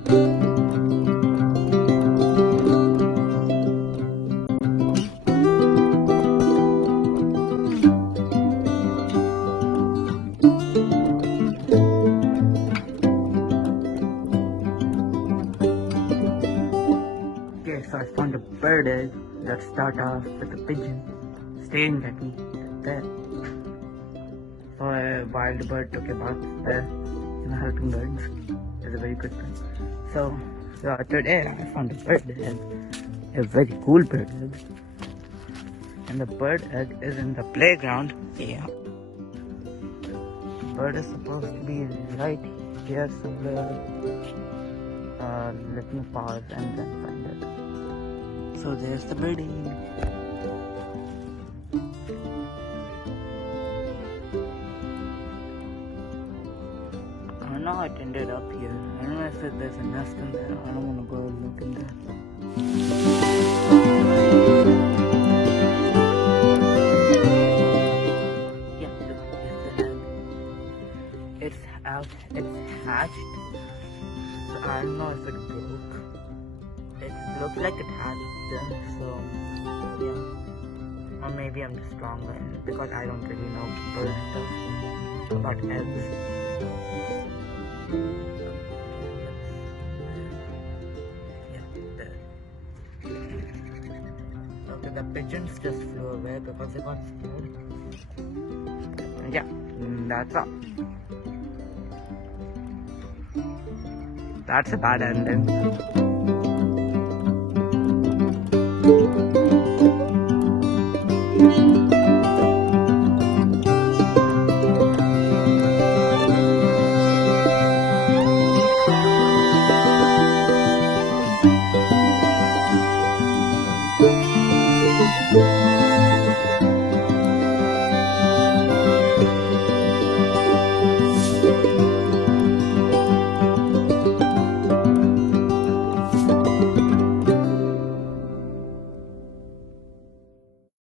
Okay, so I found a bird egg. Let's start off with a pigeon staring at me there. So a wild bird took a bath there. Helping birds is a very good thing. So today I found a bird egg, a very cool bird egg. And the bird egg is in the playground. Yeah. The bird is supposed to be right here somewhere. Let me pause and then find it. So there's the birdie. Now it ended up here. I don't know if there's a nest in there. I don't want to go look in there. Yeah, look, there's the egg. It's out. It's hatched. So I don't know if it broke. It looks like it hatched. So yeah. Or maybe I'm just wrong because I don't really know bird stuff about eggs. Okay, the pigeons just flew away because they got scared. Yeah, that's all. That's a bad ending.